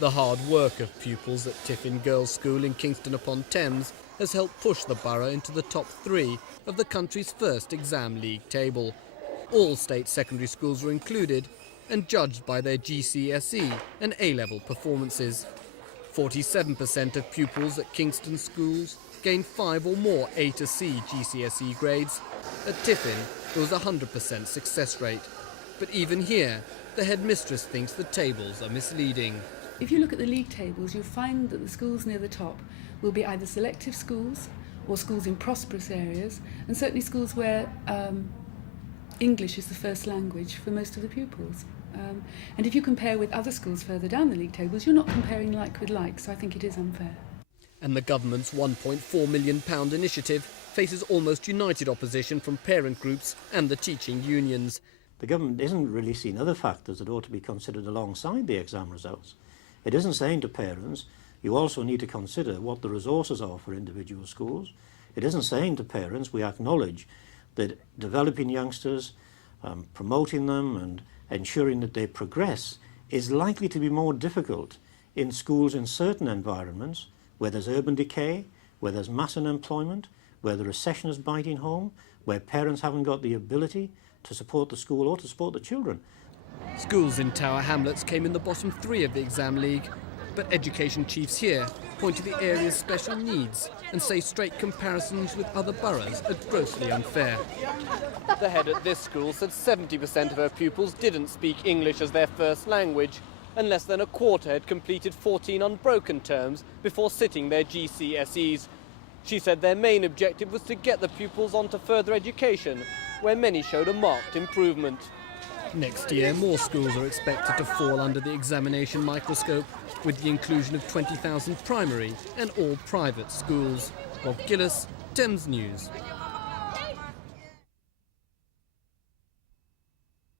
The hard work of pupils at Tiffin Girls' School in Kingston upon Thames has helped push the borough into the top 3 of the country's first exam league table. All state secondary schools were included and judged by their GCSE and A-level performances. 47% of pupils at Kingston schools gained 5 or more A to C GCSE grades. At Tiffin, there was a 100% success rate. But even here, the headmistress thinks the tables are misleading. If you look at the league tables, you'll find that the schools near the top will be either selective schools or schools in prosperous areas, and certainly schools where English is the first language for most of the pupils. And if you compare with other schools further down the league tables, you're not comparing like with like, so I think it is unfair. And the government's £1.4 million initiative faces almost united opposition from parent groups and the teaching unions. The government isn't releasing other factors that ought to be considered alongside the exam results. It isn't saying to parents, you also need to consider what the resources are for individual schools. It isn't saying to parents, we acknowledge that developing youngsters, promoting them and ensuring that they progress is likely to be more difficult in schools in certain environments where there's urban decay, where there's mass unemployment, where the recession is biting home, where parents haven't got the ability to support the school or to support the children. Schools in Tower Hamlets came in the bottom 3 of the exam league, but education chiefs here point to the area's special needs and say straight comparisons with other boroughs are grossly unfair. The head at this school said 70% of her pupils didn't speak English as their first language, and less than a quarter had completed 14 unbroken terms before sitting their GCSEs. She said their main objective was to get the pupils onto further education, where many showed a marked improvement. Next year, more schools are expected to fall under the examination microscope, with the inclusion of 20,000 primary and all private schools. Rob Gillis, Thames News.